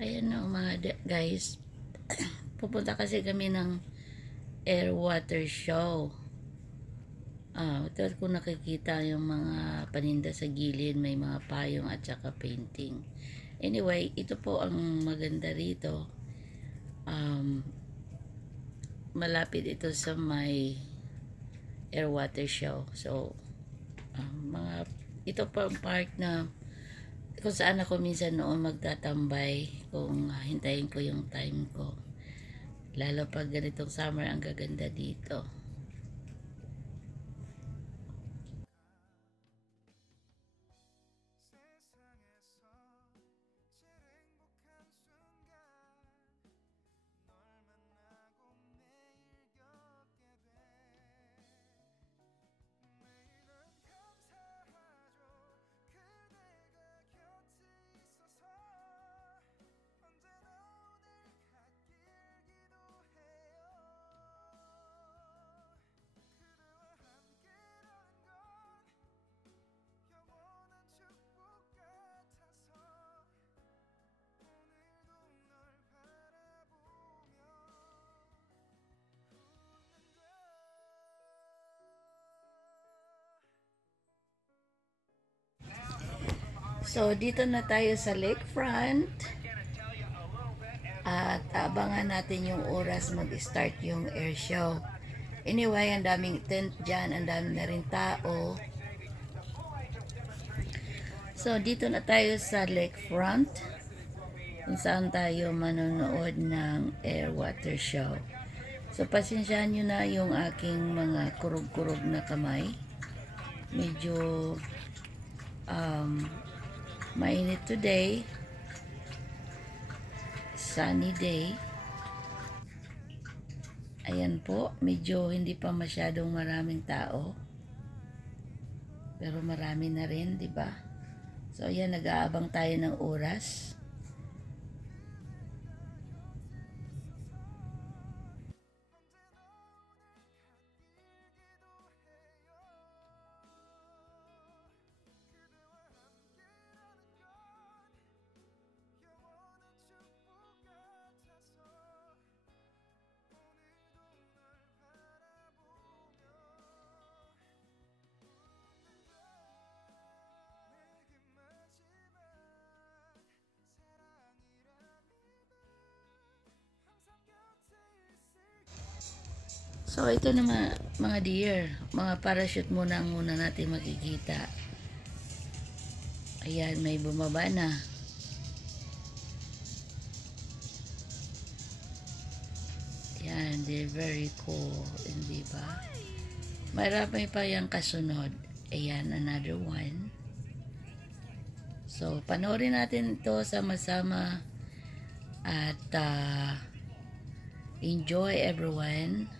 Ayan na mga guys. Pupunta kasi kami ng air water show. Ito kung nakikita yung mga paninda sa gilid, may mga payong at saka painting. Anyway, ito po ang maganda rito. Malapit ito sa may air water show. So, ito po ang park na kung saan ako minsan noon magtatambay kung hintayin ko yung time ko. Lalo pag ganitong summer, ang gaganda dito. So, dito na tayo sa lakefront. At abangan natin yung oras mag-start yung air show. Anyway, ang daming tent dyan. Ang dami na rin tao. So, dito na tayo sa lakefront. Kung saan tayo manonood ng air water show. So, pasensyahan nyo na yung aking mga kurog-kurog na kamay. Medyo mainit today, sunny day. Ayan po, medyo hindi pa masyadong maraming tao, pero marami na rin, di ba? So ayan, nag-aabang tayo ng oras. So, ito na mga deer. Mga parachute muna ang muna natin makikita. Ayan, may bumaba na. Ayan, they're very cool. Hindi ba? Marami pa yung kasunod. Ayan, another one. So, panoorin natin ito sama-sama. At enjoy everyone.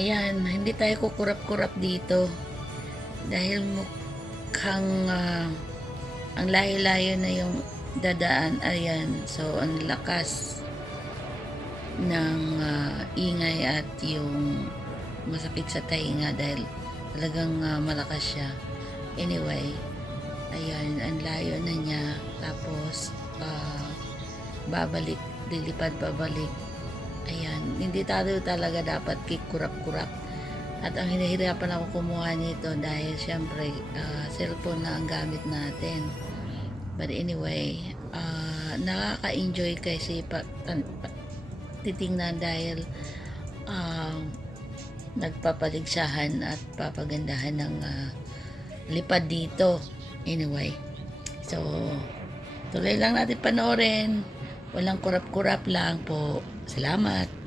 Ayan, hindi tayo kukurap-kurap dito dahil mukhang ang layo-layo na yung dadaan. Ayan, so ang lakas ng ingay at yung masakit sa tainga dahil talagang malakas siya. Anyway, ayan, ang layo na niya. Tapos babalik, lilipad babalik. Ayan, hindi tayo talaga dapat kikurap-kurap. At ang hinahirapan ako kumuha nito dahil syempre cellphone na ang gamit natin. But anyway, nakaka-enjoy kasi titingnan dahil nagpapaligsahan at papagandahan ng lipad dito. Anyway, so tuloy lang natin panoorin. Walang kurap-kurap lang po. Salamat.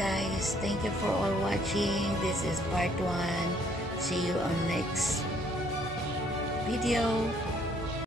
Guys, thank you for all watching. This is part 1. See you on next video.